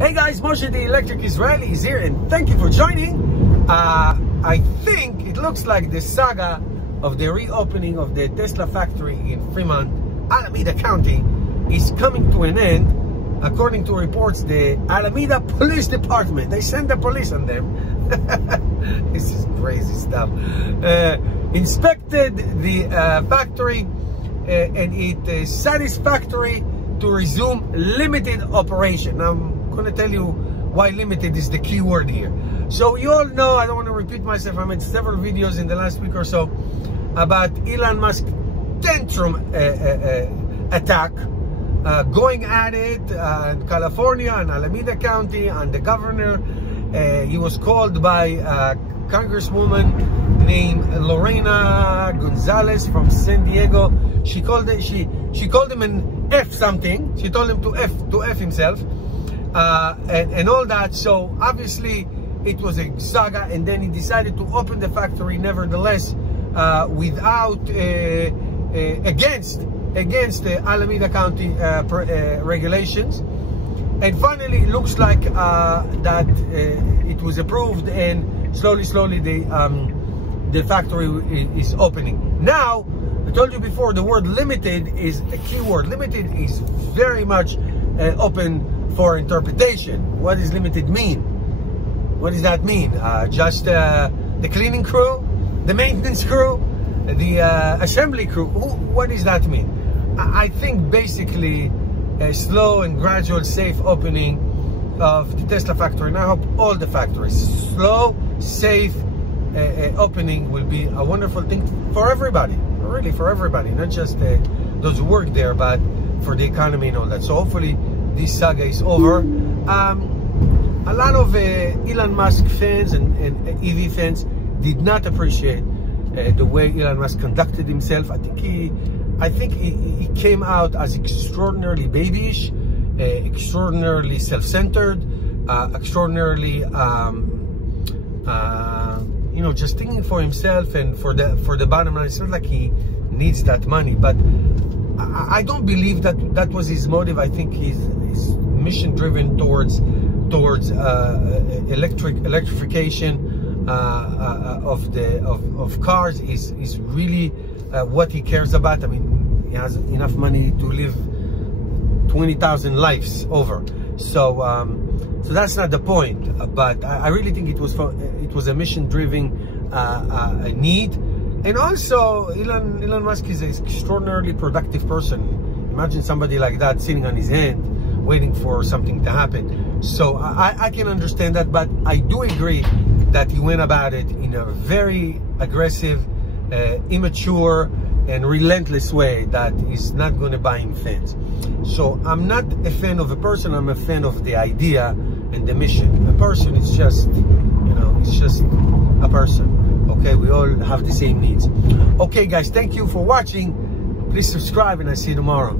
Hey guys, Moshe the Electric Israeli is here, and thank you for joining. I think it looks like the saga of the reopening of the Tesla factory in Fremont, Alameda County, is coming to an end. According to reports, the Alameda Police Department, they send the police on them. This is crazy stuff. Inspected the factory, and it is satisfactory to resume limited operation. Now, I'm going to tell you why limited is the key word here. So you all know, I don't want to repeat myself, I made several videos in the last week or so about Elon Musk tantrum attack, going at it in California and Alameda County, and the governor. He was called by a congresswoman named Lorena Gonzalez from San Diego. She called him an F something. She told him to F himself, and all that. So obviously it was a saga, and then he decided to open the factory nevertheless, without against the Alameda County regulations. And finally, it looks like that it was approved, and slowly the factory is opening. Now, I told you before, the word limited is a key word. Limited is very much open for interpretation. What does limited mean? What does that mean? Just the cleaning crew, the maintenance crew, the assembly crew? What does that mean? I think basically a slow and gradual safe opening of the Tesla factory, and I hope all the factories, slow, safe opening will be a wonderful thing for everybody, really for everybody, not just those who work there, but for the economy and all that. So hopefully this saga is over. A lot of Elon Musk fans and EV fans did not appreciate the way Elon Musk conducted himself. I think he came out as extraordinarily babyish, extraordinarily self-centered, extraordinarily, you know, just thinking for himself and for the bottom line. It's not like he needs that money, but I don't believe that was his motive. I think he's mission-driven towards electrification of cars is really what he cares about. I mean, he has enough money to live 20,000 lives over. So that's not the point. But I really think it was a mission-driven need. And also, Elon Musk is an extraordinarily productive person. Imagine somebody like that sitting on his hand, waiting for something to happen. So I can understand that, but I do agree that he went about it in a very aggressive, immature, and relentless way that is not going to buy him fans. So I'm not a fan of a person, I'm a fan of the idea and the mission. A person is just, you know, it's just a person. Okay, we all have the same needs. Okay guys, thank you for watching. Please subscribe, and I see you tomorrow.